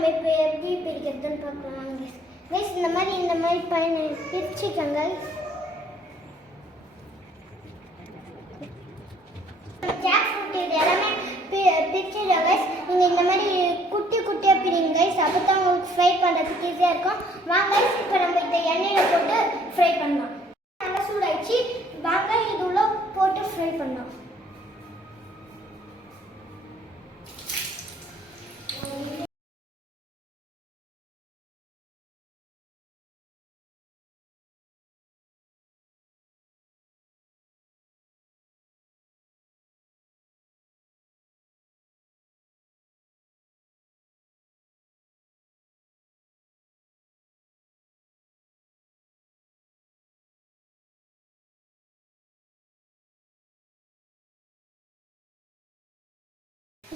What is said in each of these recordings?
நம்ம இப்போ எப்படி பிரிக்கிறதுன்னு பார்க்கலாம் கைஸ். இந்த மாதிரி பயனை பிரிச்சுக்கோங்க. ஜாக் ஃப்ரூட் இது எல்லாமே பிரிச்சுடுங்க கைஸ். நீங்கள் இந்த மாதிரி குட்டியாக பிரிங்க கைஸ். அப்போ தான் உங்களுக்கு ஃப்ரை பண்ணுறதுக்கு ஈஸியாக இருக்கும். வாங்க கைஸ், இப்போ நம்ம இந்த எண்ணெயில் போட்டு ஃப்ரை பண்ணலாம். நல்லா சூடாயிடுச்சு. வாங்க இது உள்ள போட்டு ஃப்ரை பண்ணலாம்.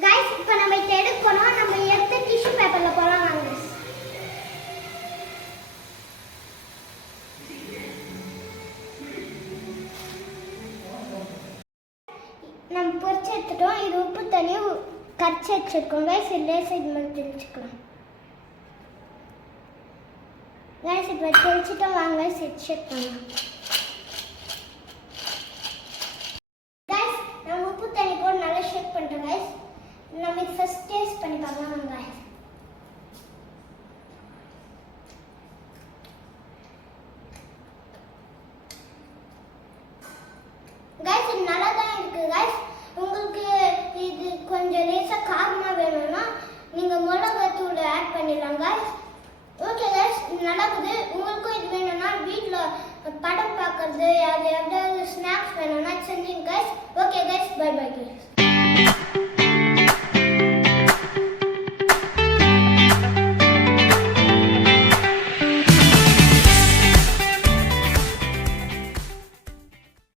கைஸ், இப்போ நம்ம இதை எடுக்கணும். நம்ம எடுத்து டிஷ்யூ பேப்பரில் போடலாம். வாங்க நம்ம பொரிச்சு எடுத்துட்டோம். இது உப்பு தண்ணியும் கரைச்சி வச்சுருக்கோம் கைஸ். லேசாக இது மாதிரி தெளிச்சுக்கலாம் கைஸ். இப்போ தெளிச்சுட்டோம். வாங்க செக் பண்ணலாம் கைஸ். நம்ம உப்பு தண்ணி போட்டு நல்லா ஷேக் பண்ணிட்டோம் கைஸ். நம்ம இது ஃபர்ஸ்ட் டேஸ்ட் பண்ணி பார்க்கலாம் கைஸ். கைஸ், இது நல்லா தான் இருக்குது கைஸ். உங்களுக்கு இது கொஞ்சம் லேசாக காரமாக வேணும்னா நீங்கள் மிளகாத்தூள் ஆட் பண்ணிடலாம் கைஸ். ஓகே கைஸ், இது நல்லா இருக்குது. உங்களுக்கும் இது வேணும்னா வீட்டில் படம் பார்க்குறது அது எதாவது ஸ்நாக்ஸ் வேணும்னா செஞ்சுங்க guys. Okay guys, bye bye guys.